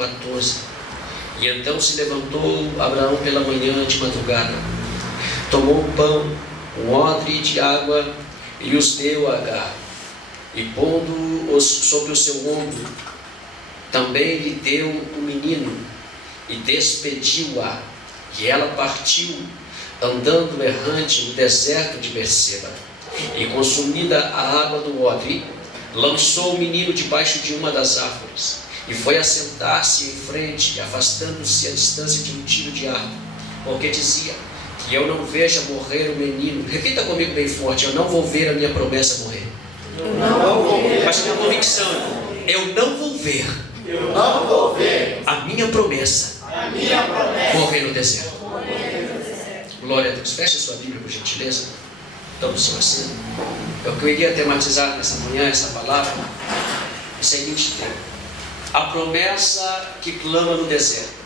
14. E então se levantou Abraão pela manhã de madrugada, tomou um pão, um odre de água e os deu a Agar, e pondo-os sobre o seu ombro, também lhe deu o menino e despediu-a, e ela partiu, andando errante no deserto de Berseba. E consumida a água do odre, lançou o menino debaixo de uma das árvores, e foi assentar-se em frente, afastando-se a distância de um tiro de arco, porque dizia: que eu não veja morrer o menino. Repita comigo bem forte: eu não vou ver a minha promessa morrer. Eu não vou ver. Mas com convicção: eu não vou ver. Eu não vou ver a minha promessa morrer no deserto. Glória a Deus. Feche a sua Bíblia, por gentileza. Todos estão assim. Eu queria tematizar nessa manhã essa palavra o seguinte tema: a promessa que clama no deserto.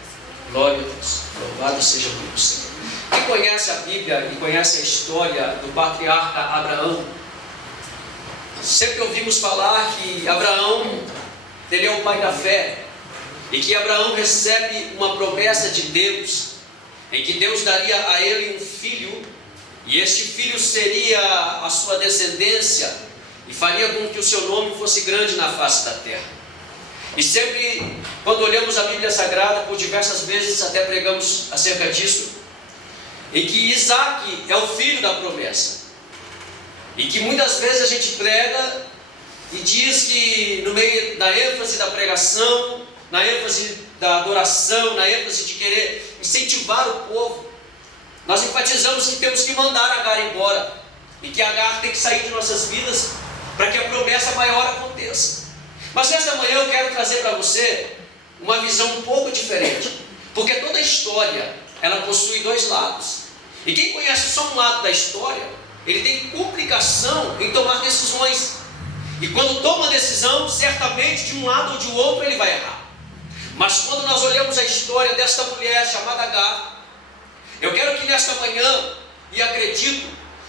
Glória a Deus. Louvado seja o nome do Senhor. Quem conhece a Bíblia e conhece a história do patriarca Abraão, sempre ouvimos falar que Abraão, ele é o pai da fé, e que Abraão recebe uma promessa de Deus, em que Deus daria a ele um filho, e este filho seria a sua descendência, e faria com que o seu nome fosse grande na face da terra. E sempre, quando olhamos a Bíblia Sagrada, por diversas vezes até pregamos acerca disso, em que Isaac é o filho da promessa, e que muitas vezes a gente prega e diz que no meio da ênfase da pregação, na ênfase da adoração, na ênfase de querer incentivar o povo, nós enfatizamos que temos que mandar Agar embora, e que Agar tem que sair de nossas vidas para que a promessa maior aconteça. Mas nesta manhã eu quero trazer para você uma visão um pouco diferente, porque toda história ela possui dois lados, e quem conhece só um lado da história, ele tem complicação em tomar decisões, e quando toma decisão, certamente de um lado ou de outro ele vai errar. Mas quando nós olhamos a história desta mulher chamada Agar, eu quero que nesta manhã, e acredito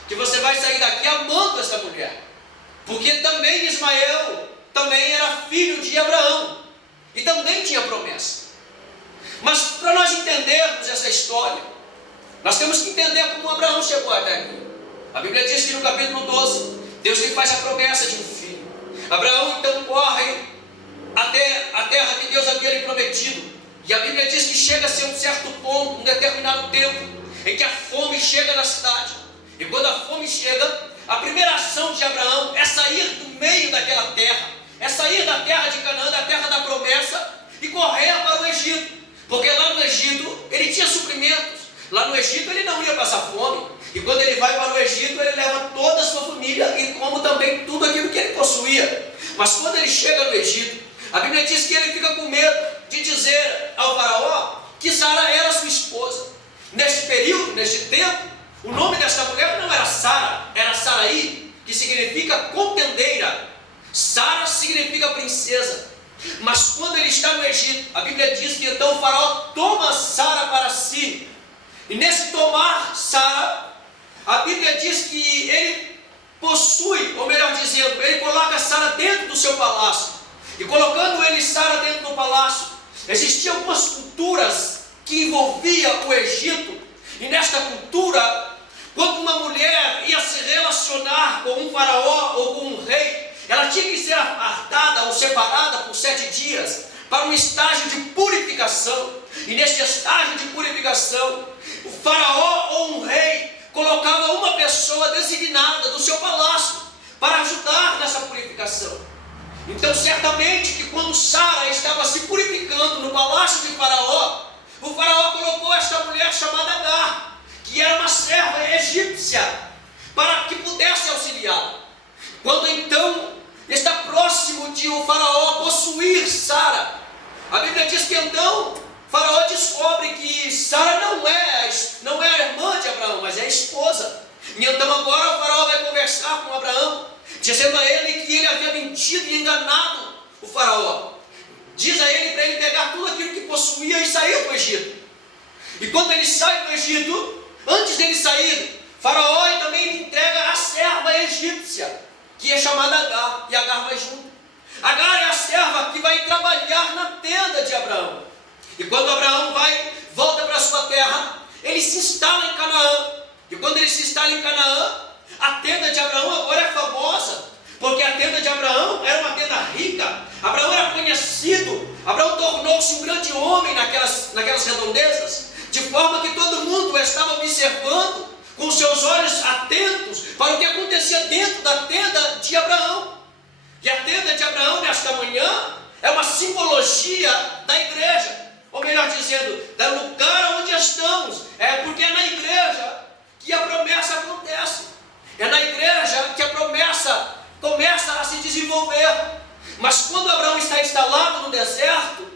que você vai sair daqui amando esta mulher, porque também Ismael também era filho de Abraão, e também tinha promessa. Mas para nós entendermos essa história, nós temos que entender como Abraão chegou até aqui. A Bíblia diz que no capítulo 12, Deus lhe faz a promessa de um filho. Abraão então corre até a terra que Deus havia lhe prometido, e a Bíblia diz que chega a ser um certo ponto, um determinado tempo, em que a fome chega na cidade. E quando a fome chega, a primeira ação de Abraão é sair do meio daquela terra, é sair da terra de Canaã, da terra da promessa, e correr para o Egito, porque lá no Egito ele tinha suprimentos. Lá no Egito ele não ia passar fome, e quando ele vai para o Egito ele leva toda a sua família, e como também tudo aquilo que ele possuía. Mas quando ele chega no Egito, a Bíblia diz que ele fica com medo de dizer ao faraó que Sara era sua esposa. Neste período, neste tempo, o nome desta mulher não era Sara, era Saraí, que significa contendeira. Sara significa princesa. Mas quando ele está no Egito, a Bíblia diz que então o faraó toma Sara para si. E nesse tomar Sara, a Bíblia diz que ele possui, ou melhor dizendo, ele coloca Sara dentro do seu palácio. E colocando ele Sara dentro do palácio, existiam algumas culturas que envolviam o Egito. E nesta cultura, quando uma mulher ia se relacionar com um faraó ou com um rei, ela tinha que ser apartada ou separada por 7 dias para um estágio de purificação. E neste estágio de purificação, o faraó ou um rei colocava uma pessoa designada do seu palácio para ajudar nessa purificação. Então certamente que quando Sara estava se purificando no palácio de Faraó, o faraó colocou esta mulher chamada Agar, que era uma serva egípcia, para que pudesse auxiliá-la. Quando então está próximo de o faraó possuir Sara, a Bíblia diz que então Faraó descobre que Sara não é a irmã de Abraão, mas é a esposa. E então agora o faraó vai conversar com Abraão, dizendo a ele que ele havia mentido e enganado o faraó. Diz a ele para ele pegar tudo aquilo que possuía e sair do Egito. E quando ele sai do Egito, antes dele sair, faraó também lhe entrega a serva egípcia, que é chamada Agar, e Agar vai junto. Agar é a serva que vai trabalhar na tenda de Abraão. E quando Abraão volta para a sua terra, ele se instala em Canaã. E quando ele se instala em Canaã, a tenda de Abraão agora é famosa, porque a tenda de Abraão era uma tenda rica. Abraão era conhecido. Abraão tornou-se um grande homem naquelas redondezas, de forma que todo mundo estava observando com seus olhos atentos para o que acontecia dentro da tenda de Abraão. E a tenda de Abraão, nesta manhã, é uma simbologia da igreja, ou melhor dizendo, do lugar onde estamos. É porque é na igreja que a promessa acontece. É na igreja que a promessa começa a se desenvolver. Mas quando Abraão está instalado no deserto,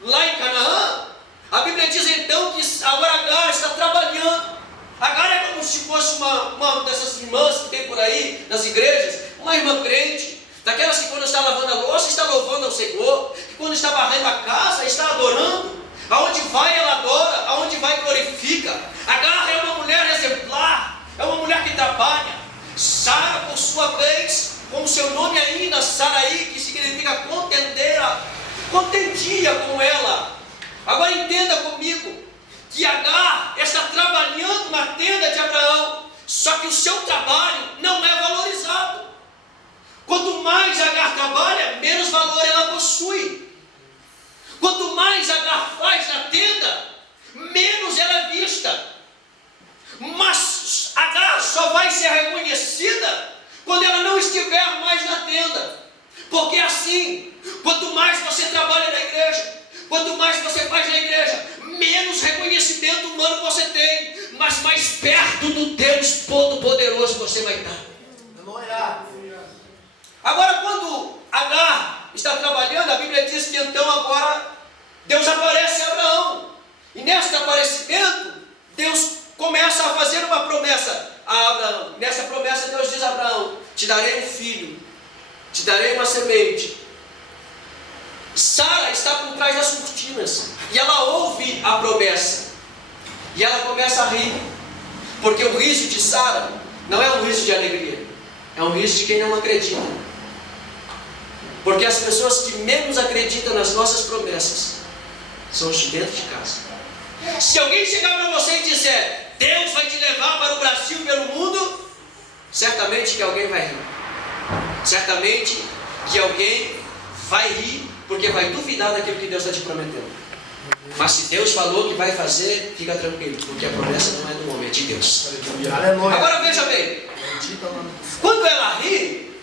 lá em Canaã, a Bíblia diz então que agora Agar está trabalhando. Agar é como se fosse uma dessas irmãs que tem por aí nas igrejas, uma irmã crente, daquelas que quando está lavando a louça está louvando ao Senhor, que quando está varrendo a casa está adorando, aonde vai ela adora, aonde vai glorifica. Agar é uma mulher exemplar, é uma mulher que trabalha. Sara, por sua vez, como seu nome ainda, Saraí, que significa contendia com ela. Agora entenda comigo, que Agar está trabalhando na tenda de Abraão, só que o seu trabalho não é valorizado. Quanto mais Agar trabalha, menos valor ela possui. Quanto mais Agar faz na tenda, menos ela é vista. Mas Agar só vai ser reconhecida quando ela não estiver mais na tenda. Porque assim, quanto mais você trabalha na igreja, quanto mais você faz na igreja, menos reconhecimento humano você tem, mas mais perto do Deus Todo-Poderoso você vai estar. Agora, quando Agar está trabalhando, a Bíblia diz que então agora Deus aparece a Abraão. E neste aparecimento, Deus começa a fazer uma promessa a Abraão. Nessa promessa Deus diz a Abraão: te darei um filho, te darei uma semente. Sara está por trás das cortinas e ela ouve a promessa e ela começa a rir, porque o riso de Sara não é um riso de alegria, é um riso de quem não acredita. Porque as pessoas que menos acreditam nas nossas promessas são os de dentro de casa. Se alguém chegar para você e disser: Deus vai te levar para o Brasil e pelo mundo, certamente que alguém vai rir. Certamente que alguém vai rir, porque vai duvidar daquilo que Deus está te prometendo. Mas se Deus falou que vai fazer, fica tranquilo, porque a promessa não é do homem, é de Deus. Agora veja bem, quando ela ri,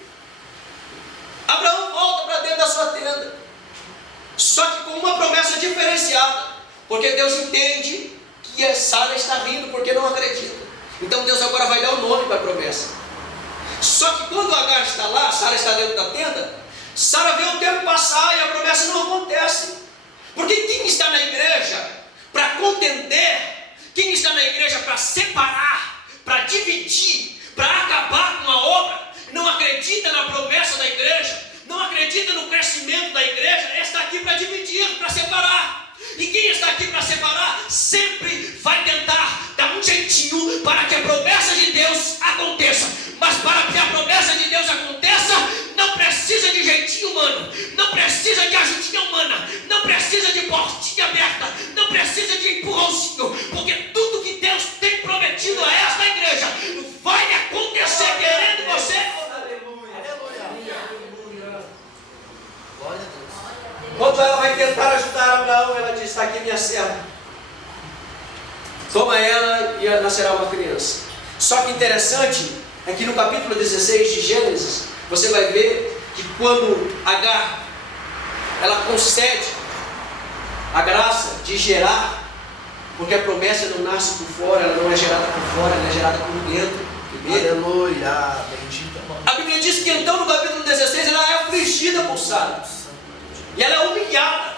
Abraão volta para dentro da sua tenda, só que com uma promessa diferenciada, porque Deus entende que Sara está rindo porque não acredita. Então Deus agora vai dar o nome para a promessa. Só que quando Agar está lá, Sara está dentro da tenda, Sara vê o tempo passar e a promessa não acontece. Porque quem está na igreja para contender, quem está na igreja para separar, para dividir, para acabar com a obra, não acredita na promessa da igreja, não acredita no crescimento da igreja, está aqui para dividir, para separar. E quem está aqui para separar sempre vai tentar dar um jeitinho para que a promessa de Deus aconteça. Mas para que a promessa de Deus aconteça, não precisa de jeitinho humano, não precisa de ajudinha humana, não precisa de portinha aberta, não precisa de empurrãozinho, porque tudo que Deus tem prometido a esta igreja vai acontecer, querendo você. Quando ela vai tentar ajudar Abraão, ela diz: está aqui minha serva, toma ela e nascerá uma criança. Só que interessante é que no capítulo 16 de Gênesis, você vai ver que quando Agar, ela concede a graça de gerar, porque a promessa não nasce por fora, ela não é gerada por fora, ela é gerada por dentro. Aleluia, bendita. A Bíblia diz que então no capítulo 16 ela é afligida por Sara. E ela é humilhada,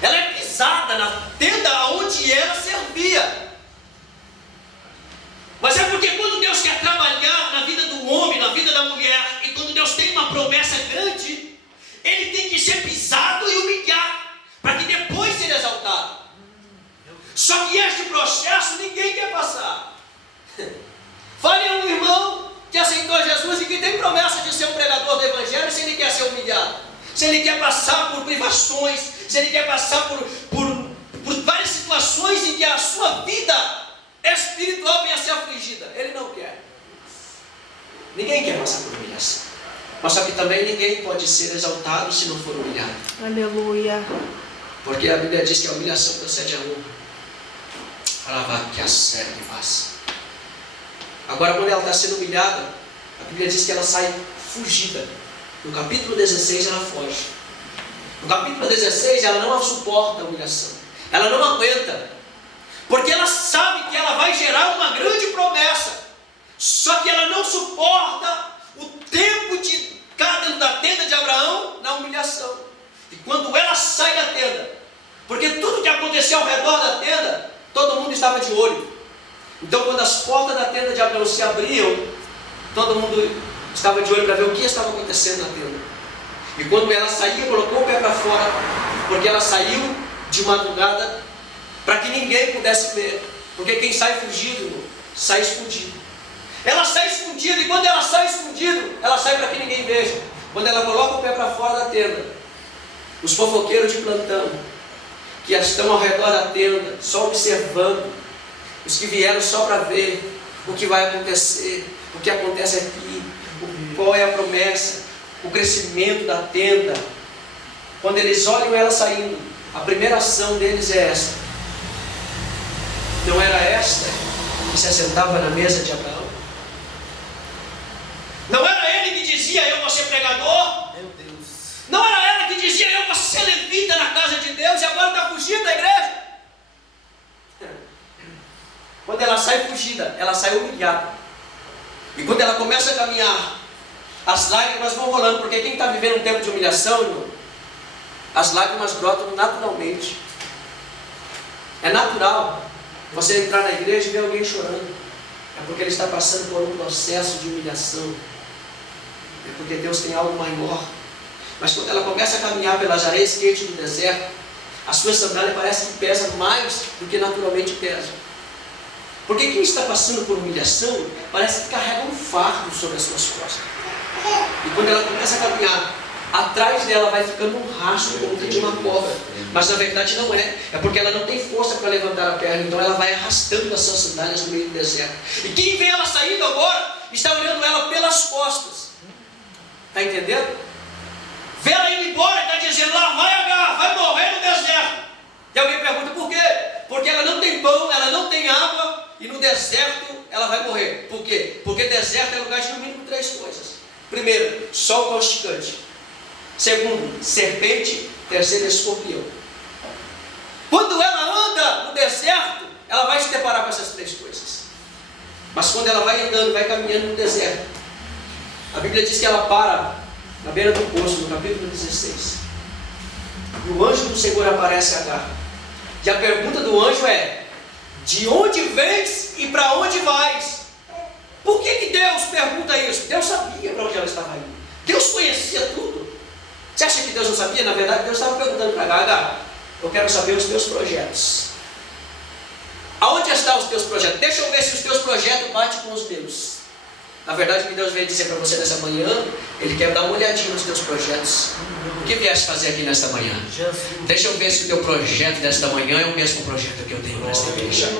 ela é pisada na tenda onde ela servia. Mas é porque quando Deus quer trabalhar na vida do homem, na vida da mulher, e quando Deus tem uma promessa grande, ele tem que ser pisado e humilhado, para que depois ser exaltado. Só que este processo ninguém quer passar. Fale a um irmão que aceitou aceitou Jesus e que tem promessa de ser um pregador do Evangelho se ele quer ser humilhado, se ele quer passar por privações, se ele quer passar por várias situações em que a sua vida espiritual venha a ser afligida. Ele não quer. Ninguém quer passar por humilhação. Mas só que também ninguém pode ser exaltado se não for humilhado. Aleluia. Porque a Bíblia diz que a humilhação procede a honra. Para que a serve e faça. Agora, quando ela está sendo humilhada, a Bíblia diz que ela sai fugida. No capítulo 16 ela foge. No capítulo 16 ela não suporta a humilhação. Ela não aguenta. Porque ela sabe que ela vai gerar uma grande promessa. Só que ela não suporta o tempo de ficar dentro da tenda de Abraão na humilhação. E quando ela sai da tenda, porque tudo que aconteceu ao redor da tenda, todo mundo estava de olho. Então quando as portas da tenda de Abraão se abriam, todo mundo estava de olho para ver o que estava acontecendo na tenda. E quando ela saía, colocou o pé para fora, porque ela saiu de madrugada para que ninguém pudesse ver. Porque quem sai fugido, sai escondido. Ela sai escondida, e quando ela sai escondido, ela sai para que ninguém veja. Quando ela coloca o pé para fora da tenda, os fofoqueiros de plantão, que estão ao redor da tenda, só observando, os que vieram só para ver o que vai acontecer, o que acontece aqui, qual é a promessa, o crescimento da tenda. Quando eles olham ela saindo, a primeira ação deles é esta. Não era esta que se assentava na mesa de Abraão? Não era ele que dizia, eu vou ser pregador? Meu Deus. Não era ela que dizia, eu vou ser levita na casa de Deus, e agora está fugindo da igreja? Quando ela sai fugida, ela sai humilhada. E quando ela começa a caminhar, as lágrimas vão rolando, porque quem está vivendo um tempo de humilhação, irmão, as lágrimas brotam naturalmente. É natural você entrar na igreja e ver alguém chorando. É porque ele está passando por um processo de humilhação. É porque Deus tem algo maior. Mas quando ela começa a caminhar pelas areias quentes do deserto, a sua sandália parece que pesa mais do que naturalmente pesa. Porque quem está passando por humilhação, parece que carrega um fardo sobre as suas costas. E quando ela começa a caminhar, atrás dela vai ficando um rastro como de uma cobra. Mas na verdade não é. É porque ela não tem força para levantar a perna. Então ela vai arrastando as suas sandálias no meio do deserto. E quem vê ela saindo agora, está olhando ela pelas costas. Está entendendo? Vê ela indo embora e está dizendo, lá vai Agar, vai morrer no deserto. E alguém pergunta, por quê? Porque ela não tem pão, ela não tem água, e no deserto ela vai morrer. Por quê? Porque deserto é lugar de no mínimo 3 coisas. Primeiro, sol causticante. Segundo, serpente. Terceiro, escorpião. Quando ela anda no deserto, ela vai se deparar com essas 3 coisas. Mas quando ela vai andando, vai caminhando no deserto, a Bíblia diz que ela para na beira do poço, no capítulo 16. E o anjo do Senhor aparece a Agar. E a pergunta do anjo é, de onde vens e para onde vais? Por que Deus pergunta isso? Deus sabia para onde ela estava indo. Deus conhecia tudo. Você acha que Deus não sabia? Na verdade, Deus estava perguntando para Agar, eu quero saber os teus projetos. Aonde estão os teus projetos? Deixa eu ver se os teus projetos batem com os meus. Na verdade, o que Deus veio dizer para você nessa manhã, Ele quer dar uma olhadinha nos teus projetos. O que vieste fazer aqui nesta manhã? Deixa eu ver se o teu projeto desta manhã é o mesmo projeto que eu tenho nesta igreja.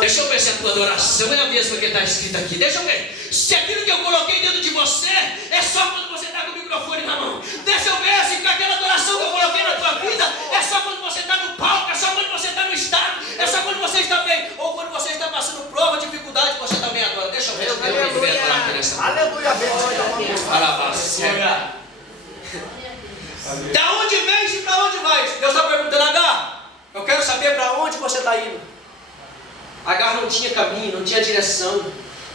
Deixa eu ver se a tua adoração é a mesma que está escrita aqui. Deixa eu ver se aquilo que eu coloquei dentro de você é só quando você está com o microfone na mão. Deixa eu ver se aquela adoração que eu coloquei na tua vida é só quando você está no palco, é só quando você está no estado, é só quando você está bem, ou quando você está passando prova, dificuldade, você também adora. Deixa eu ver se o teu vai adorar aqui nessa manhã. Aleluia. Da onde vens e para onde vais? Deus está perguntando, Agar, eu quero saber para onde você está indo. Agar não tinha caminho, não tinha direção.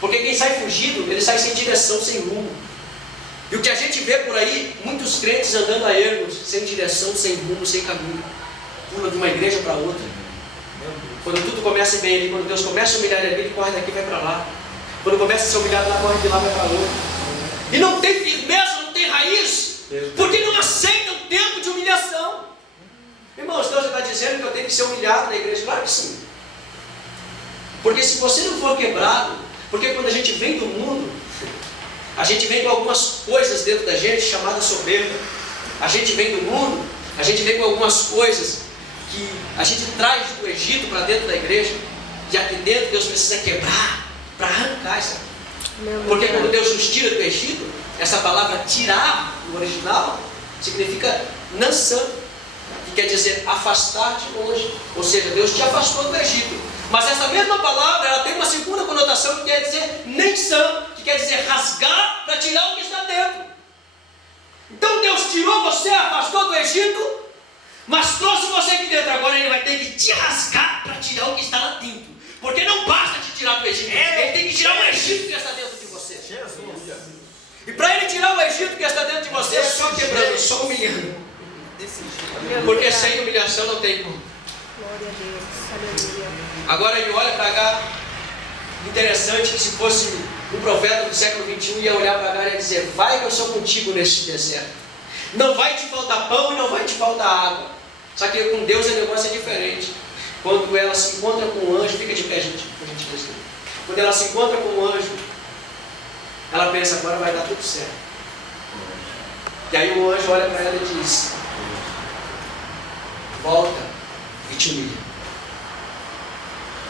Porque quem sai fugido, ele sai sem direção, sem rumo. E o que a gente vê por aí, muitos crentes andando a ermos, sem direção, sem rumo, sem caminho. Pula de uma igreja para outra. Quando tudo começa bem ali, quando Deus começa a humilhar ele, ele corre daqui e vai para lá. Quando começa a ser humilhado lá, corre de lá e vai para outro. E não tem firmeza, não tem raiz, porque não aceita o tempo de humilhação. Irmãos, Deus está dizendo que eu tenho que ser humilhado na igreja? Claro que sim. Porque se você não for quebrado, porque quando a gente vem do mundo, A gente vem com algumas coisas dentro da gente chamadas soberba. A gente vem do mundo, a gente vem com algumas coisas que a gente traz do Egito para dentro da igreja. E aqui dentro Deus precisa quebrar para arrancar isso aqui. Porque quando Deus nos tira do Egito, essa palavra tirar no original significa nansã, que quer dizer afastar de longe. Ou seja, Deus te afastou do Egito. Mas essa mesma palavra, ela tem uma segunda conotação que quer dizer nensã, que quer dizer rasgar para tirar o que está dentro. Então Deus tirou você, afastou do Egito, mas trouxe você aqui dentro. Agora Ele vai ter que te rasgar para tirar o que está lá dentro. Porque não basta te tirar do Egito, Ele tem que tirar o Egito que está dentro de você. E para Ele tirar o Egito que está dentro de você, é só quebrando, só humilhando. Porque sem humilhação não tem como. Glória a Deus, aleluia. Agora Ele olha para cá. Interessante que se fosse um profeta do século 21, ia olhar para cá e ia dizer: vai que eu sou contigo neste deserto. Não vai te faltar pão e não vai te faltar água. Só que com Deus o negócio é diferente. Quando ela se encontra com o anjo, fica de pé, gente, por gentileza. Quando ela se encontra com o anjo, ela pensa: agora vai dar tudo certo. E aí o anjo olha para ela e diz: volta e te humilha.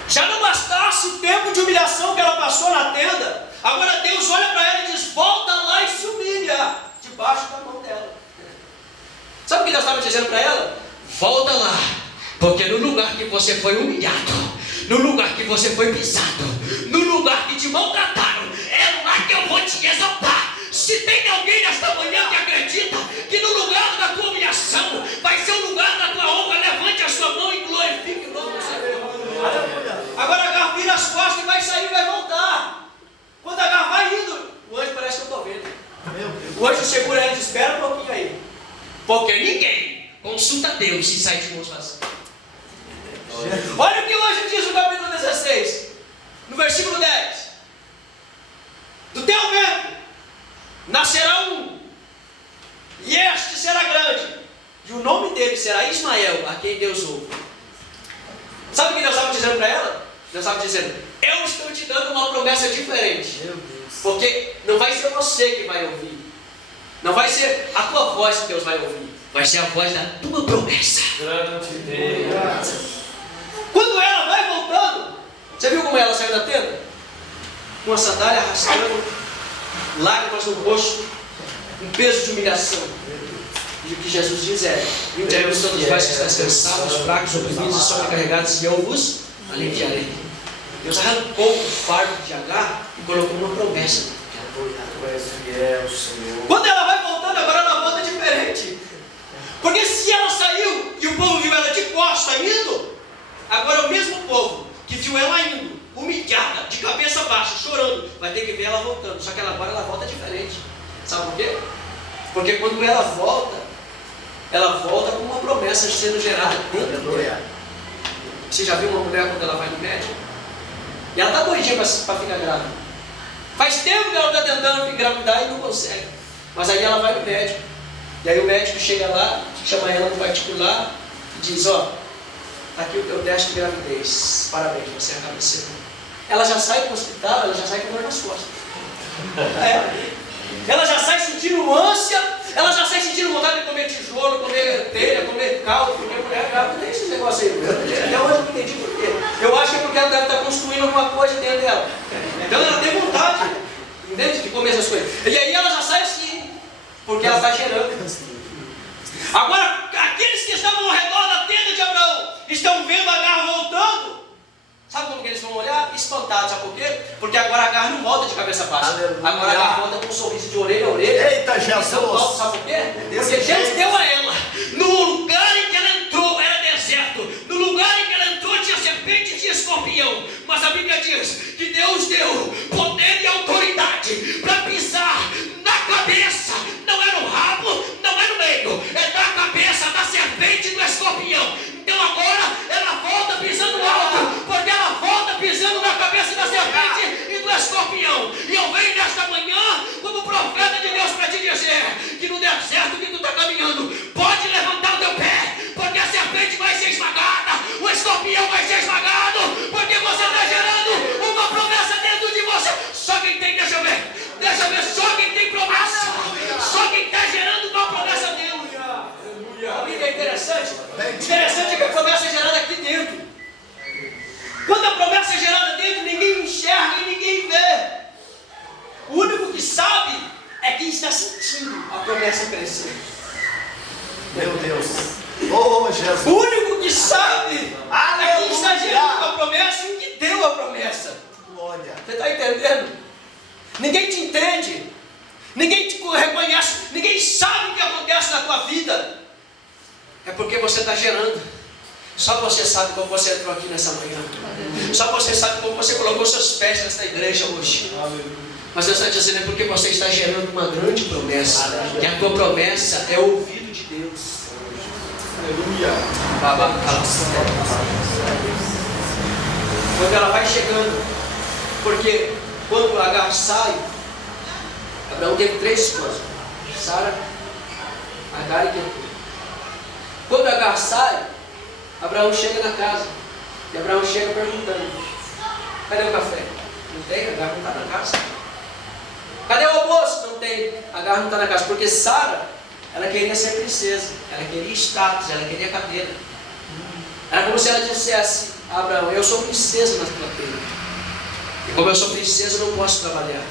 Já não bastasse o tempo de humilhação que ela passou na tenda, agora Deus olha para ela e diz: volta lá e se humilha debaixo da mão dela. Sabe o que Deus estava dizendo para ela? Volta lá, porque no lugar que você foi humilhado, no lugar que você foi pisado, no lugar que te maltrataram, é lá que eu vou te exaltar. Se tem alguém nesta manhã que acredita que no lugar da tua humilhação vai ser o lugar da tua honra, levante a sua mão e glorifique o nome do Senhor. Agora Agar vira as costas e vai sair e vai voltar. Quando Agar vai indo, o anjo parece que eu estou vendo. O anjo segura ela e diz: espera um pouquinho aí. Porque ninguém consulta Deus e sai de mãos vazias. Olha o que o anjo diz no capítulo 16, no versículo 10. Do teu ventre nascerá um, e este será grande, e o nome dele será Ismael, a quem Deus ouve. Sabe o que Deus estava dizendo para ela? Deus estava dizendo: eu estou te dando uma promessa diferente. Porque não vai ser você que vai ouvir, não vai ser a tua voz que Deus vai ouvir, vai ser a voz da tua promessa. Quando ela vai voltando, você viu como ela saiu da tenda? Com a sandália arrastando, lágrimas no rosto, um peso de humilhação. E o que Jesus diz é: vinde todos vós que estáis cansados, fracos, oprimidos e sobrecarregados, e eu vos aliviarei. Deus arrancou o fardo de Agar e colocou uma promessa. Quando ela vai voltando, agora ela volta diferente. Porque se ela saiu e o povo viu ela de costa indo, agora é o mesmo povo que viu ela indo, humilhada, de cabeça baixa, chorando, vai ter que ver ela voltando. Só que agora ela volta diferente. Sabe por quê? Porque quando ela volta com uma promessa sendo gerada dentro dela. Você já viu uma mulher quando ela vai no médico? E ela está doidinha para ficar grávida. Faz tempo que ela está tentando engravidar e não consegue. Mas aí ela vai no médico. E aí o médico chega lá, chama ela no particular e diz: ó, tá aqui o teu teste de gravidez. Parabéns, você acaba de ser. Ela já sai do hospital, ela já sai com dor nas costas. Ela já sai sentindo ânsia, ela já sai sentindo vontade de comer tijolo, comer telha, comer caldo, porque a mulher grávida tem esse negócio aí. Até hoje eu não entendi por quê. Eu acho que é porque ela deve estar construindo alguma coisa dentro dela. Então ela tem vontade, entende, de comer essas coisas. E aí ela já sai assim, porque ela está gerando. Agora, aqueles que estavam ao redor da tenda de Abraão estão vendo Agar voltando. Sabe como que eles vão olhar? Espantados, sabe por quê? Porque agora Agar não volta de cabeça baixa. Aleluia. Agora Agar volta com um sorriso de orelha a orelha. Eita, Jesus! Sabe por quê? Porque Deus deu a ela, no lugar em que ela entrou era deserto, no lugar em que ela entrou tinha serpente e tinha escorpião, mas a Bíblia diz que Deus deu poder e autoridade para pisar na cabeça, não é no rabo, não é no meio, é na cabeça da serpente e do escorpião. Então agora ela volta pisando alto, porque ela volta pisando na cabeça da serpente e do escorpião. E eu venho nesta manhã como profeta de Deus para te dizer que no deserto que tu está caminhando, pode levantar o teu pé, porque a serpente vai ser esmagada, o escorpião vai ser esmagado, porque você está gerando uma promessa dentro de você. Só quem tem, deixa eu ver, O único que sabe é quem está gerando a promessa e o que deu a promessa. Glória. Você está entendendo? Ninguém te entende. Ninguém te reconhece. Ninguém sabe o que acontece na tua vida. É porque você está gerando. Só você sabe como você entrou aqui nessa manhã. Só você sabe como você colocou seus pés nesta igreja hoje. Mas Deus está dizendo, é porque você está gerando uma grande promessa. E a tua promessa é o ouvido de Deus. Aleluia. Quando ela vai chegando, porque quando Agar sai, Abraão teve 3 esposas: Sara, Agar e Quetura. Quando Agar sai, Abraão chega na casa. E Abraão chega perguntando: cadê o café? Não tem, Agar não está na casa. Cadê o almoço? Não tem, Agar não está na casa. Porque Sara, ela queria ser princesa, ela queria status, ela queria cadeira. Era como se ela dissesse a Abraão: eu sou princesa na tua terra. E como eu sou princesa, eu não posso trabalhar.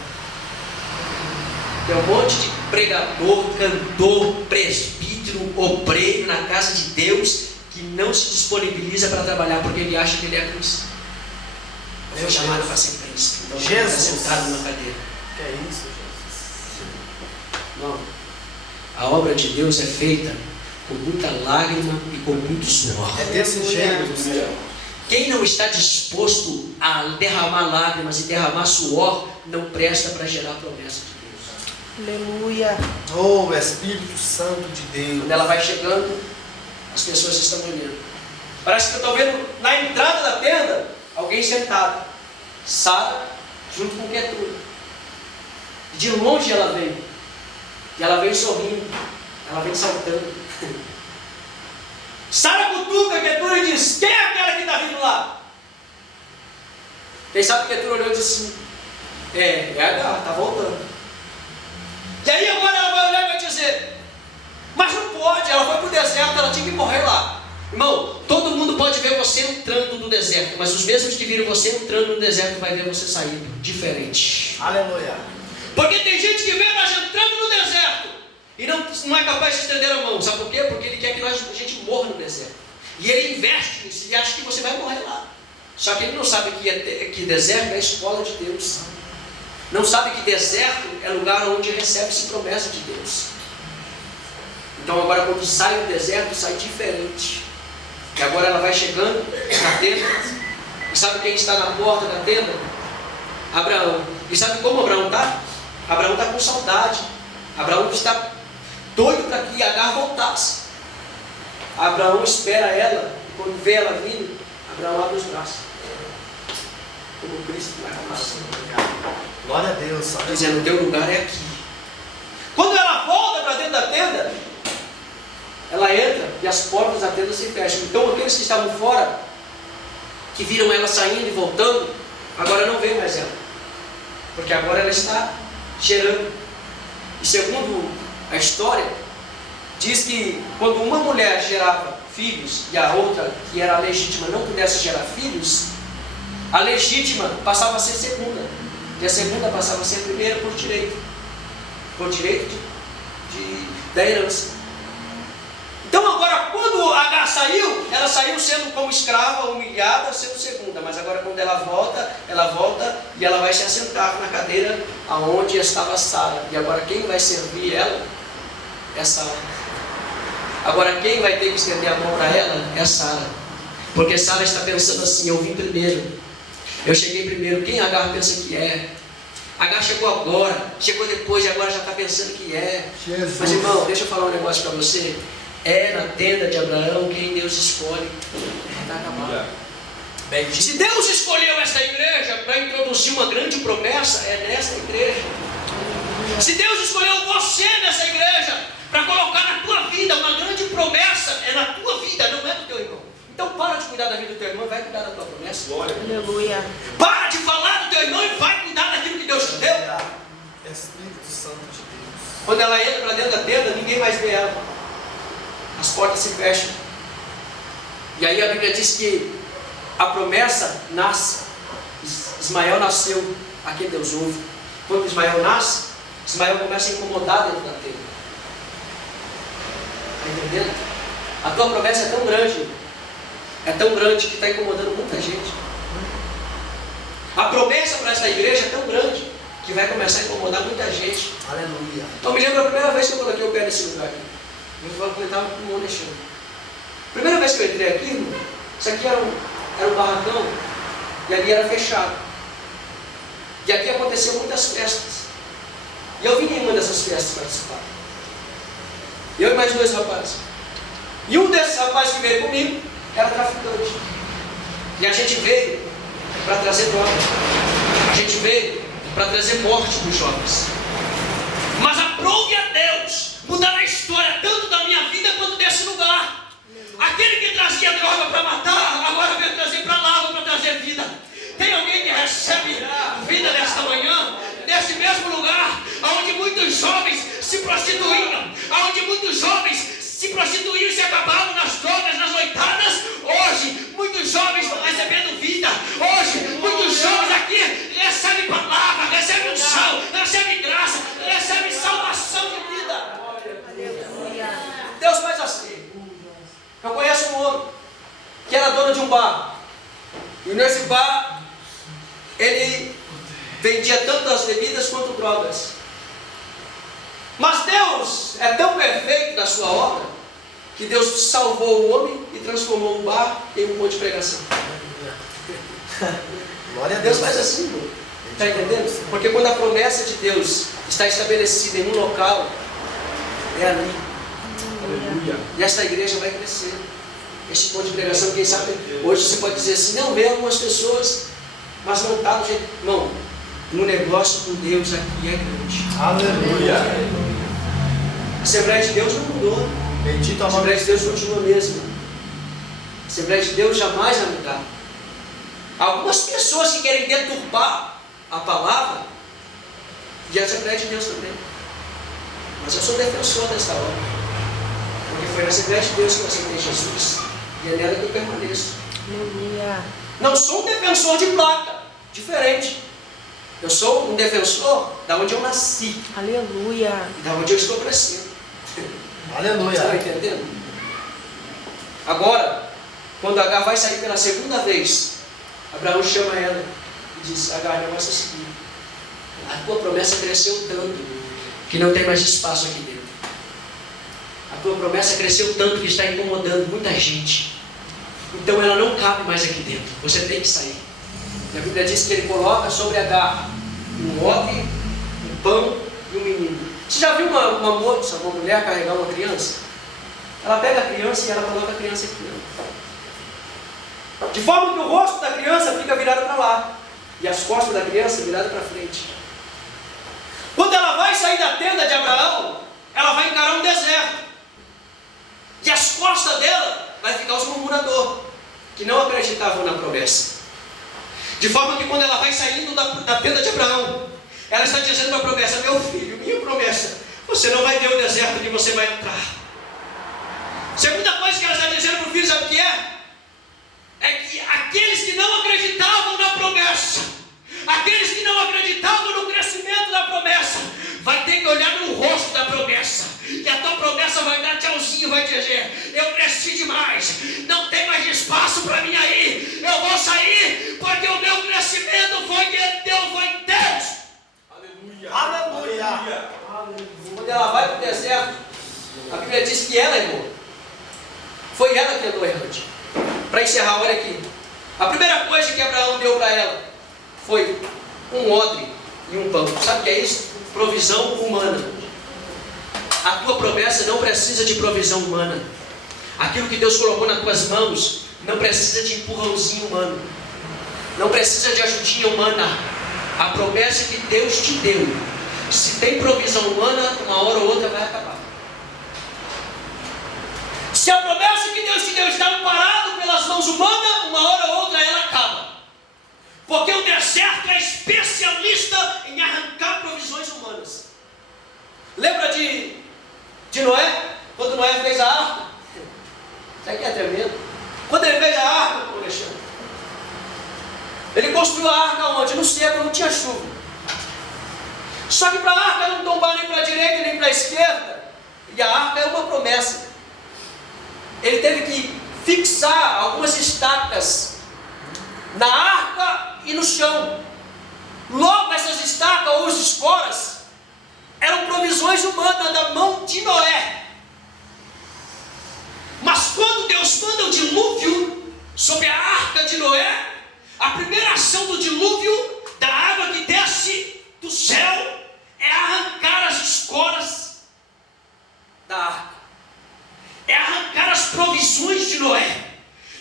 Tem um monte de pregador, cantor, presbítero, obreiro na casa de Deus que não se disponibiliza para trabalhar porque ele acha que ele é príncipe. Eu fui chamado para ser príncipe. Então ele está sentado numa cadeira. Que é isso, Jesus? Não. A obra de Deus é feita com muita lágrima e com muito suor. É desse jeito, Senhor. Quem não está disposto a derramar lágrimas e derramar suor, não presta para gerar promessa de Deus. Aleluia. Oh, Espírito Santo de Deus. Quando ela vai chegando, as pessoas estão olhando. Parece que eu estou vendo na entrada da tenda alguém sentado. Sara junto com Quetura. De longe ela vem. E ela vem sorrindo. Ela vem saltando. Sara cutuca Quetura e diz: quem é aquela que está vindo lá? Quem sabe Quetura olhou e disse: é Agar, está voltando. E aí agora ela vai olhar e vai dizer: mas não pode, ela foi para o deserto, ela tinha que morrer lá. Irmão, todo mundo pode ver você entrando no deserto, mas os mesmos que viram você entrando no deserto vai ver você saindo diferente. Aleluia. Porque tem gente que vê nós entrando no deserto e não é capaz de estender a mão. Sabe por quê? Porque ele quer que a gente morra no deserto. E ele investe nisso e acha que você vai morrer lá. Só que ele não sabe que deserto é a escola de Deus. Não sabe que deserto é lugar onde recebe-se promessa de Deus. Então agora quando sai do deserto, sai diferente. E agora ela vai chegando na tenda. E sabe quem está na porta da tenda? Abraão. E sabe como Abraão está? Abraão está com saudade. Abraão está doido para que Agar voltasse. Abraão espera ela. E quando vê ela vindo, Abraão abre os braços. Como Cristo vai falar. Glória a Deus. Dizendo: o teu lugar é aqui. Quando ela volta para dentro da tenda, ela entra e as portas da tenda se fecham. Então aqueles que estavam fora, que viram ela saindo e voltando, agora não veem mais ela. Porque agora ela está gerando. E segundo a história, diz que quando uma mulher gerava filhos e a outra, que era a legítima, não pudesse gerar filhos, a legítima passava a ser segunda. E a segunda passava a ser a primeira por direito. Por direito da herança. Então agora, quando Agar saiu, ela saiu sendo como escrava, humilhada, sendo segunda. Mas agora quando ela volta e ela vai se assentar na cadeira aonde estava Sara. E agora quem vai servir ela é Sara. Agora quem vai ter que estender a mão para ela é Sara. Porque Sara está pensando assim: eu vim primeiro, eu cheguei primeiro. Quem Agar pensa que é? Agar chegou agora, chegou depois e agora já está pensando que é. Jesus. Mas irmão, deixa eu falar um negócio para você. É na tenda de Abraão quem Deus escolhe. Está acabado. Se Deus escolheu esta igreja para introduzir uma grande promessa, é nesta igreja. Se Deus escolheu você nessa igreja para colocar na tua vida uma grande promessa, é na tua vida, não é do teu irmão. Então para de cuidar da vida do teu irmão e vai cuidar da tua promessa. Aleluia. Para de falar do teu irmão e vai cuidar daquilo que Deus te deu. Espírito Santo de Deus. Quando ela entra para dentro da tenda, ninguém mais vê ela. As portas se fecham. E aí a Bíblia diz que a promessa nasce. Ismael nasceu. Aqui Deus ouve. Quando Ismael nasce, Ismael começa a incomodar dentro da tenda. Está entendendo? A tua promessa é tão grande que está incomodando muita gente. A promessa para esta igreja é tão grande que vai começar a incomodar muita gente. Aleluia. Eu me lembro a primeira vez que eu coloquei o pé nesse lugar aqui. Eu estava com o irmão Alexandre. Primeira vez que eu entrei aqui, irmão, isso aqui era um barracão e ali era fechado. E aqui aconteciam muitas festas. E eu vim em uma dessas festas participar. Eu e mais 2 rapazes. E um desses rapazes que veio comigo era traficante. E a gente veio para trazer droga. A gente veio para trazer morte para os jovens. Mas aprove a Deus mudar a história tanto da minha vida quanto desse lugar. Aquele que trazia droga para matar, agora veio trazer para lá, para trazer vida. Tem alguém que recebe vida nesta manhã, nesse mesmo lugar, onde muitos jovens se prostituíam, onde muitos jovens se prostituíam e se acabavam nas drogas, nas noitadas. Hoje, muitos jovens estão recebendo vida. Hoje, muitos jovens aqui recebem palavra, recebem unção, recebem graça, recebem salvação de vida. Deus faz assim. Eu conheço um homem que era dono de um bar. E nesse bar, ele vendia tanto as bebidas quanto drogas. Mas Deus é tão perfeito na sua obra que Deus salvou o homem e transformou o bar em um monte de pregação. Glória a Deus Deus. faz assim, irmão. Está entendendo? Porque quando a promessa de Deus está estabelecida em um local, é ali. Aleluia. E esta igreja vai crescer. Este ponto de pregação, quem sabe, hoje você pode dizer assim, não, vê algumas pessoas, mas não está do jeito. Irmão, no negócio com Deus aqui é grande. Aleluia. A Assembleia de Deus não mudou. Bendito A a nome. Assembleia de Deus continua a mesma. A Assembleia de Deus jamais vai mudar. Algumas pessoas que querem deturpar a palavra, e a Assembleia de Deus também. Mas eu sou defensor desta obra. Porque foi na Assembleia de Deus que eu aceitei Jesus. E é nela que eu permaneço. Aleluia. Não sou um defensor de placa. Diferente. Eu sou um defensor da onde eu nasci. Aleluia. E da onde eu estou crescendo. Aleluia. Você está entendendo? Agora, quando Agar vai sair pela segunda vez, Abraão chama ela e diz, Agar, o negócio é o seguinte. A tua promessa cresceu tanto que não tem mais espaço aqui dentro. A tua promessa cresceu tanto que está incomodando muita gente. Então ela não cabe mais aqui dentro. Você tem que sair. E a Bíblia diz que ele coloca sobre Agar um odre, um pão e um menino. Você já viu uma moça, uma mulher carregar uma criança? Ela pega a criança e ela coloca a criança aqui. De forma que o rosto da criança fica virado para lá. E as costas da criança viradas para frente. Quando ela vai sair da tenda de Abraão, ela vai encarar um deserto. E as costas dela vai ficar os murmuradores, que não acreditavam na promessa. De forma que quando ela vai saindo da tenda de Abraão, ela está dizendo para a promessa, meu filho, minha promessa, você não vai ver o deserto onde você vai entrar. Segunda coisa que ela está dizendo para o filho, sabe o que é? É que aqueles que não acreditavam na promessa, aqueles que não acreditavam no crescimento da promessa, vai ter que olhar no rosto da promessa. E a tua promessa vai dar tchauzinho, vai dizer, eu cresci demais, não tem mais espaço para mim aí, eu vou sair, porque o meu crescimento foi de Deus, foi em Deus. Aleluia. Aleluia. Quando ela vai para o deserto, a Bíblia diz que ela, irmão, foi ela que andou errante. Para encerrar, olha aqui. A primeira coisa que Abraão deu para ela foi um odre e um pão. Sabe o que é isso? Provisão humana. A tua promessa não precisa de provisão humana. Aquilo que Deus colocou nas tuas mãos não precisa de empurrãozinho humano. Não precisa de ajudinha humana. A promessa que Deus te deu, se tem provisão humana, uma hora ou outra vai acabar. Se a promessa que Deus te deu está amparada pelas mãos humanas, uma hora ou outra ela acaba. Porque o deserto é especialista em arrancar provisões humanas. Lembra de Noé? Quando Noé fez a arca? Isso aqui é tremendo. Quando ele fez a arca, Alexandre, ele construiu a arca onde? No seco, não tinha chuva. Só que para a arca não tombar nem para a direita nem para a esquerda, e a arca é uma promessa. ele teve que fixar algumas estacas na arca e no chão. Logo, essas estacas ou as esporas eram provisões humanas da mão de Noé. Mas quando Deus manda o dilúvio sobre a arca de Noé, a primeira ação do dilúvio, da água que desce do céu, é arrancar as esporas da arca, é arrancar as provisões de Noé.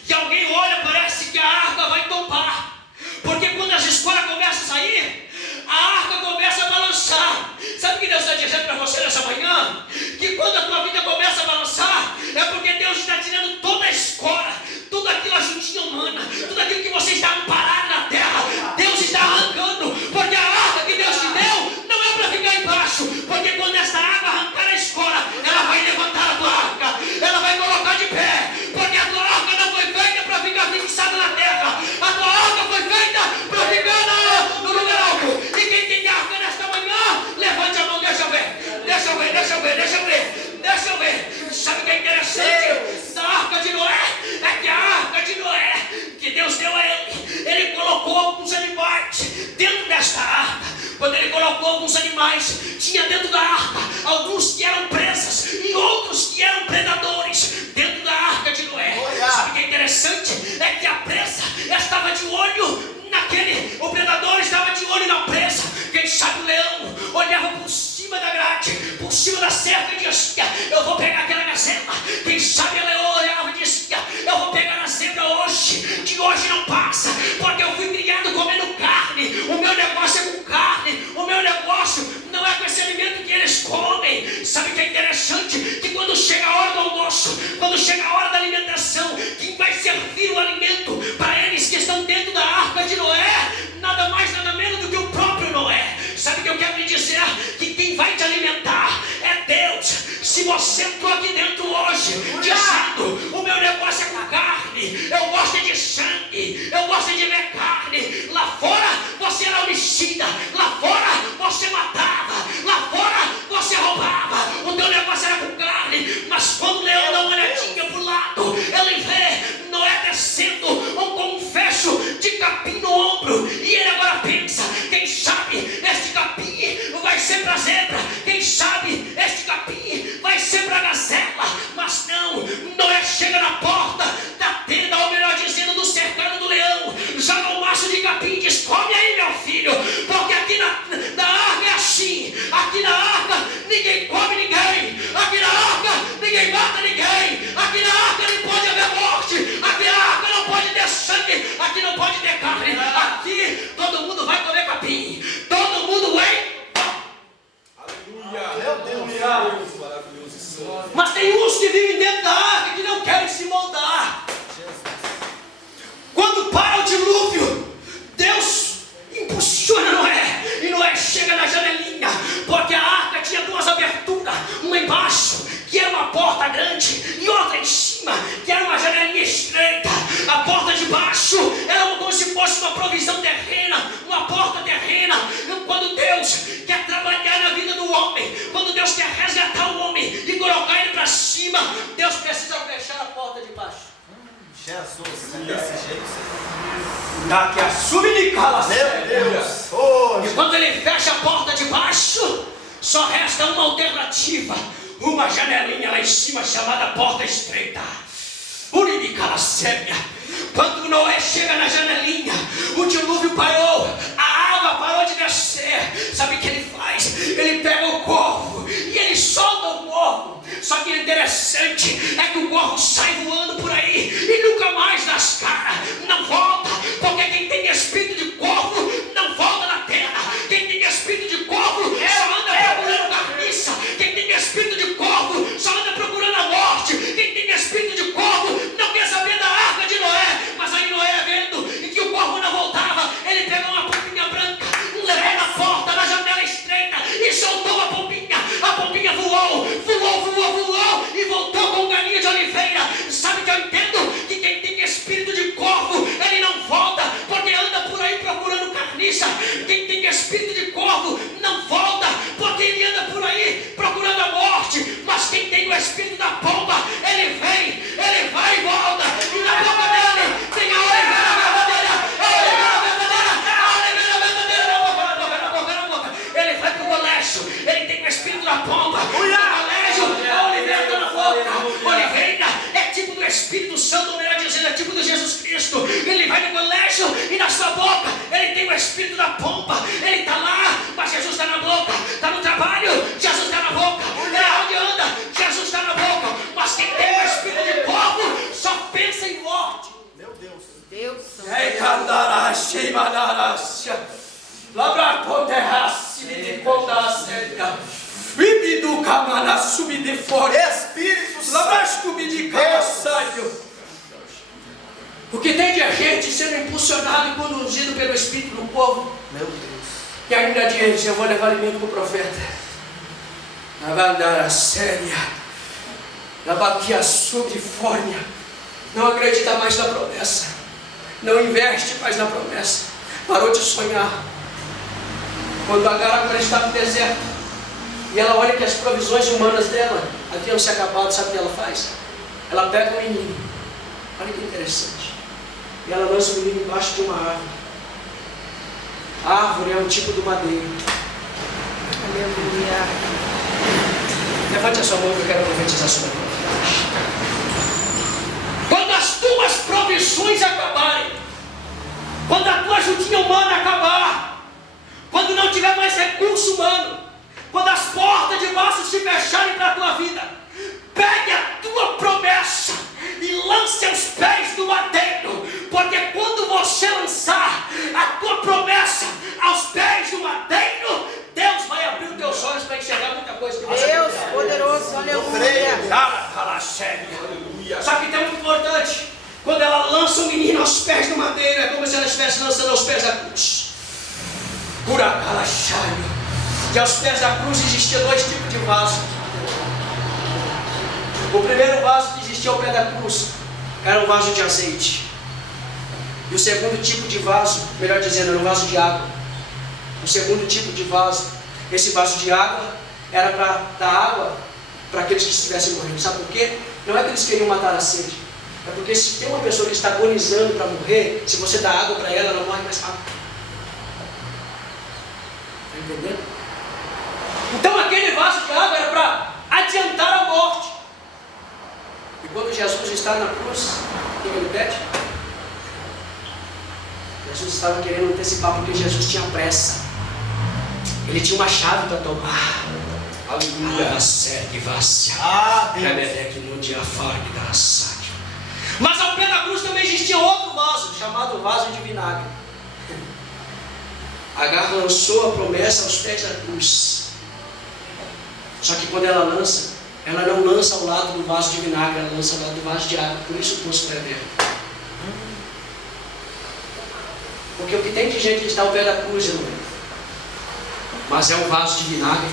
E alguém olha, parece que a arca vai tombar, porque quando as esporas começam a sair, a arca começa a balançar. Sabe o que Deus está dizendo para você nessa manhã? Que quando a tua vida começa a balançar, é porque Deus está tirando toda a escora, tudo aquilo, a juntinha humana, tudo aquilo que você está parado na terra, Deus está arrancando, porque a arca que Deus te deu não é para ficar embaixo, porque quando essa água arrancar a escora, ela vai levantar a tua arca, ela vai colocar de pé, porque a tua arca não foi feita para ficar fixada na terra, a tua arca foi feita para ficar no lugar alto. E quem tem arca nesta manhã, levante a mão, deixa eu ver, deixa eu ver, deixa eu ver, deixa eu ver, deixa eu ver. Sabe o que é interessante da arca de Noé? É que a arca de Noé, que Deus deu a ele colocou alguns animais dentro desta arca. Quando ele colocou alguns animais, tinha dentro da arca alguns que eram presas e outros que eram predadores dentro da arca de Noé. Sabe o que é interessante? É que a presa estava de olho naquele, o predador estava de olho na presa. Quem sabe o leão olhava por cima da grade, por cima da cerca e dizia: eu vou pegar aquela gazela. Quem sabe a leão olhava e dizia: eu vou pegar a zebra hoje, que hoje não passa, porque eu fui criado comendo carne, o meu negócio é com carne, o meu negócio não é com esse alimento que eles comem. Sabe o que é interessante? Que quando chega a hora do almoço, quando chega a hora da alimentação, quem vai servir o alimento para eles que estão dentro da arca de Noé, nada mais, nada menos do que o próprio Noé. Sabe o que eu quero lhe dizer? Que quem vai te alimentar é Deus. Se você entrou aqui dentro hoje dizendo: o meu negócio é com carne, eu gosto de sangue, eu gosto de ver carne, lá fora você era homicida, lá fora você matava, lá fora você roubava, o teu negócio era com carne. Mas quando o leão dá uma olhadinha pro lado, ele vê Noé descendo com um fecho de capim no ombro, e ele agora pensa: quem sabe este capim vai ser para zebra, quem sabe este capim vai ser para gazela. Mas não, Noé chega na porta da tenda, ou melhor dizendo, do cercado do leão, joga um maço de capim e diz: come aí, meu filho, porque aqui na arca é assim, aqui na arca ninguém come ninguém, aqui na arca ninguém mata ninguém, aqui na arca não pode haver morte, aqui na arca não pode ter sangue, aqui não pode ter carne, aqui todo mundo vai comer capim, todo mundo vai. Deus, maravilhoso. Mas tem uns que vivem dentro da arca que não querem se moldar. Quando para o dilúvio, Deus impulsiona Noé, e Noé chega na janelinha, porque a arca tinha duas aberturas, uma embaixo, que era uma porta grande, e outra em cima, que era uma janelinha estreita. A porta de baixo era como se fosse uma provisão terrena, uma porta terrena. Quando Deus quer trabalhar na vida do homem, quando Deus quer resgatar o homem e colocar ele para cima, Deus precisa fechar a porta de baixo. Jesus, desse jeito. Daqui a subnicala. Meu Deus. E quando ele fecha a porta de baixo, só resta uma alternativa, uma janelinha lá em cima chamada porta estreita. Unicala sébia. Quando Noé chega na janelinha, o dilúvio parou, a água parou de descer. Sabe o que ele faz? Ele pega o corvo e ele solta o corvo. Só que o interessante é que o corvo sai voando por aí e nunca mais dá as caras, não volta, porque quem tem espírito de corvo não volta na terra. Quem tem espírito de corvo só anda procurando carniça. Quem tem espírito de corvo só anda procurando a morte. Quem tem espírito de corvo não quer saber da arca de Noé. Mas aí Noé, vendo que o corvo não voltava, ele pegou uma pompinha branca, levou na porta, na janela estreita e soltou a pompinha. A pompinha voou e voltou com um galinho de oliveira. Sabe o que eu entendo? Que quem tem espírito Jesus Cristo. Ele vai no colégio e na sua boca ele tem o espírito da pompa. Ele está lá, mas Jesus está na boca. Está no trabalho, Jesus está na boca. É onde anda, Jesus está na boca. Mas quem tem o espírito de povo só pensa em morte. Meu Deus. Deus. Ei, candarache, manarache. Labra ponderrasse, de pondaceria. Bibidu camana subi de fora. Espírito Santo. Labrastubi de camassaio. O que tem de gente sendo impulsionado e conduzido pelo Espírito do povo. Meu Deus. E ainda diante, eu vou levar alimento para o profeta. Na bandara séria. Na baquia subfórnia. Não acredita mais na promessa. Não investe mais na promessa. Parou de sonhar. Quando Agar agora está no deserto e ela olha que as provisões humanas dela haviam se acabado, sabe o que ela faz? Ela pega o menino. Olha que interessante. E ela lança o menino embaixo de uma árvore. A árvore é um tipo do madeiro. Aleluia. Levante a sua mão que eu quero profetizar sobre a tua vida. Quando as tuas provisões acabarem, quando a tua ajudinha humana acabar, quando não tiver mais recurso humano, quando as portas de baixo se fecharem para a tua vida, pegue a tua promessa e lance aos pés do madeiro, porque quando você lançar a tua promessa aos pés do madeiro, Deus vai abrir os teus olhos para enxergar muita coisa que você Deus não vê. poderoso, aleluia. Só que tem um importante: quando ela lança o menino aos pés do madeiro, é como se ela estivesse lançando aos pés da cruz. E aos pés da cruz existiam dois tipos de vaso. O primeiro vaso que existia ao pé da cruz era um vaso de azeite. E o segundo tipo de vaso, melhor dizendo, era um vaso de água. O segundo tipo de vaso, esse vaso de água, era para dar água para aqueles que estivessem morrendo. Sabe por quê? Não é que eles queriam matar a sede. É porque se tem uma pessoa que está agonizando para morrer, se você dá água para ela, ela morre mais rápido. Está entendendo? Então aquele vaso de água era para adiantar a morte. E quando Jesus está na cruz, o que ele pede? Jesus estava querendo antecipar, porque Jesus tinha pressa. Ele tinha uma chave para tomar. Aleluia. Mas ao pé da cruz também existia outro vaso, chamado vaso de vinagre. Agar lançou a promessa aos pés da cruz. Só que quando ela lança, ela não lança ao lado do vaso de vinagre, ela lança ao lado do vaso de água. Por isso o poço foi aberto. Porque o que tem de gente que está ao pé da cruz, irmão, mas é um vaso de vinagre.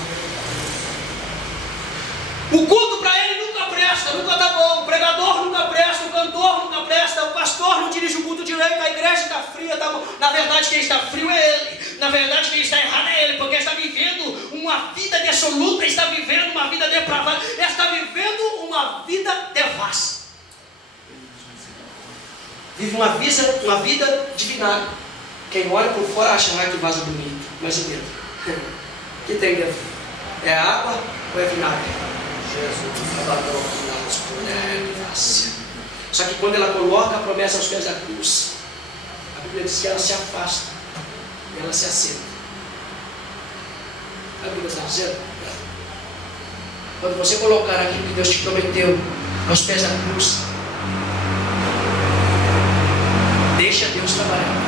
O culto para ele nunca presta, nunca está bom. O pregador nunca presta, o cantor nunca presta, o pastor não dirige o culto direito, a igreja está fria. Na verdade, quem está frio é ele. Na verdade, quem está errado é ele, porque está vivendo uma vida dissoluta, está vivendo uma vida depravada, está vivendo uma vida devassa. Vive uma vida de vinagre. Quem olha por fora acha, que vaso bonito, mas e dentro? O que tem dentro? É água ou é vinagre? Só que quando ela coloca a promessa aos pés da cruz, a Bíblia diz que ela se afasta e ela se assenta. A Bíblia está dizendo? Quando você colocar aquilo que Deus te prometeu aos pés da cruz, deixa Deus trabalhar.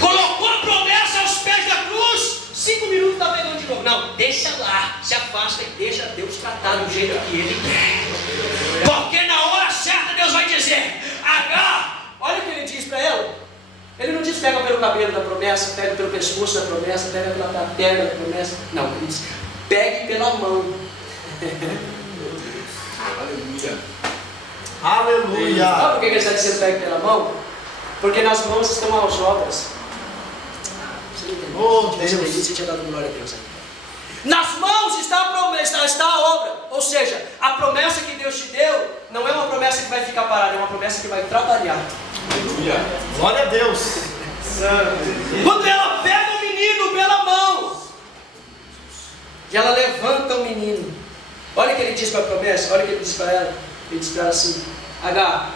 Colocou a promessa aos pés da cruz, 5 minutos está pegando de novo. Não, deixa lá, se afasta e deixa Deus tratar do jeito que Ele quer. Porque na hora certa Deus vai dizer: Agar, olha o que Ele diz para ela. Ele não diz pega pelo cabelo da promessa, pega pelo pescoço da promessa, pega pela perna da promessa. Não, Ele diz pegue pela mão. Aleluia. Aleluia. Sabe por que Ele está dizendo pegue pela mão? Porque nas mãos estão as obras. Você não entendeu? Oh, Se você Deus. você tinha dado glória a Deus aí. Nas mãos está a promessa, está a obra. Ou seja, a promessa que Deus te deu não é uma promessa que vai ficar parada, é uma promessa que vai trabalhar. Aleluia. Glória a Deus. Quando ela pega o menino pela mão e ela levanta o menino, olha o que ele diz para a promessa, olha o que ele diz para ela. Ele diz para ela assim: H.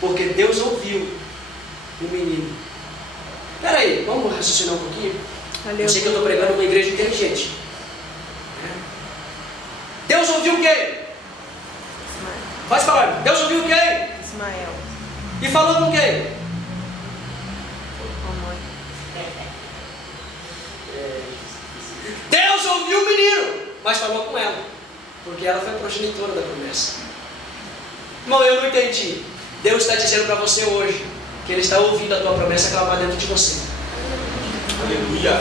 Porque Deus ouviu o menino. Espera aí, vamos raciocinar um pouquinho? Eu sei que eu estou pregando uma igreja inteligente. Deus ouviu quem? Pode falar. Deus ouviu quem? Ismael. E falou com quem? Mamãe. Deus ouviu o menino, mas falou com ela, porque ela foi a progenitora da promessa. Irmão, eu não entendi. Deus está dizendo para você hoje que Ele está ouvindo a tua promessa clamar dentro de você. Aleluia.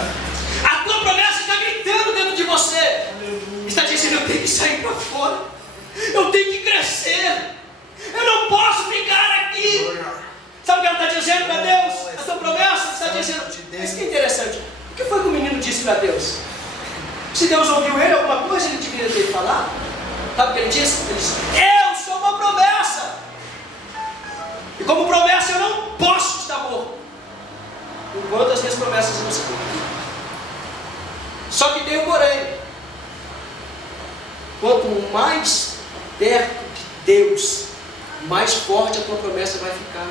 A tua promessa está gritando dentro de você. Está dizendo: eu tenho que sair para fora. Eu tenho que crescer. Eu não posso ficar aqui. Sabe o que ela está dizendo para Deus? A tua promessa está dizendo. Mas que interessante. O que foi que o menino disse para Deus? Se Deus ouviu ele, alguma coisa ele deveria ter falado. Sabe o que ele disse? Ele disse: eu sou uma promessa. E como promessa eu não posso estar morto enquanto as minhas promessas não se cumprem. Só que tem um porém. Quanto mais perto de Deus, mais forte a tua promessa vai ficar.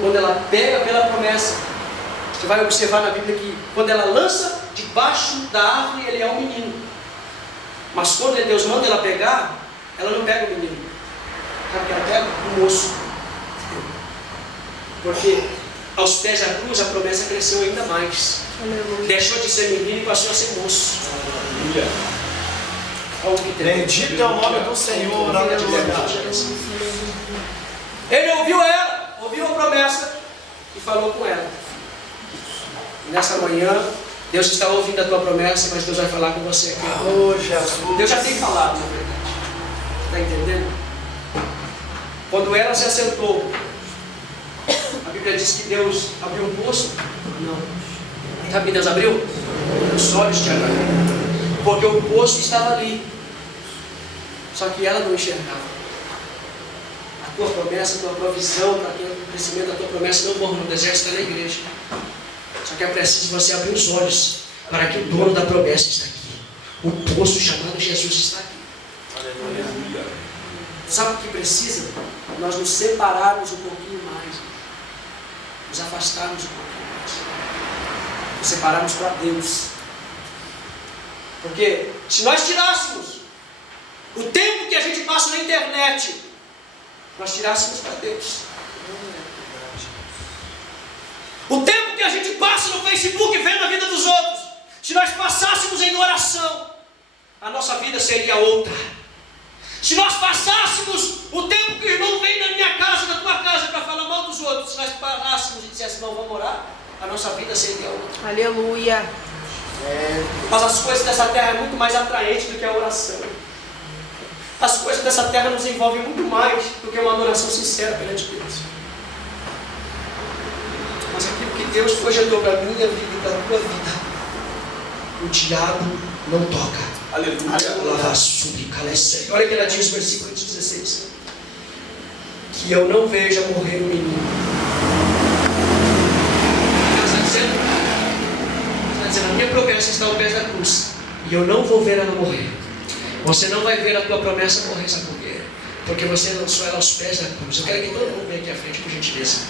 Quando ela pega pela promessa, você vai observar na Bíblia que quando ela lança debaixo da árvore, ele é um menino. Mas quando Deus manda ela pegar, ela não pega o menino. Sabe o que ela pega? O moço. Porque aos pés da cruz a promessa cresceu ainda mais. Aleluia. Deixou de ser menino e passou a ser moço. Aleluia. Bendito é o nome do Senhor. Aleluia. Ele ouviu ela, ouviu a promessa e falou com ela. E nessa manhã, Deus está ouvindo a tua promessa, mas Deus vai falar com você aqui. Oh, Jesus. Deus já tem falado, na verdade. Está entendendo? Quando ela se assentou, a Bíblia diz que Deus abriu um poço? Não. Sabe que Deus abriu? Os olhos de Agar. Porque o poço estava ali. Só que ela não enxergava. A tua promessa, a tua provisão para o crescimento da tua promessa não morre no deserto, está na igreja. Só que é preciso você abrir os olhos para que o dono da promessa está aqui. O poço chamado Jesus está aqui. Aleluia. Sabe o que precisa? Nós nos separarmos um pouquinho mais. Nos afastarmos um pouquinho mais. Nos separarmos para Deus. Porque se nós tirássemos o tempo que a gente passa na internet, nós tirássemos para Deus. O tempo que a gente passa no Facebook vendo a vida dos outros, se nós passássemos em oração, a nossa vida seria outra. Se nós passássemos o tempo que o irmão vem na minha casa, na tua casa, para falar mal dos outros, se nós parássemos e disséssemos: não, vamos orar, a nossa vida seria outra. Aleluia. Mas as coisas dessa terra é muito mais atraente do que a oração. As coisas dessa terra nos envolvem muito mais do que uma adoração sincera perante Deus. Mas aquilo que Deus projetou para a minha vida e para a tua vida, o diabo não toca. Aleluia. Olha o que ela diz no versículo 16: que eu não veja morrer o menino. Ela está dizendo: a minha promessa está ao pé da cruz e eu não vou ver ela morrer. Você não vai ver a tua promessa morrer, sabe por quê? Porque você lançou ela aos pés da cruz. Eu quero que todo mundo venha aqui à frente, por gentileza.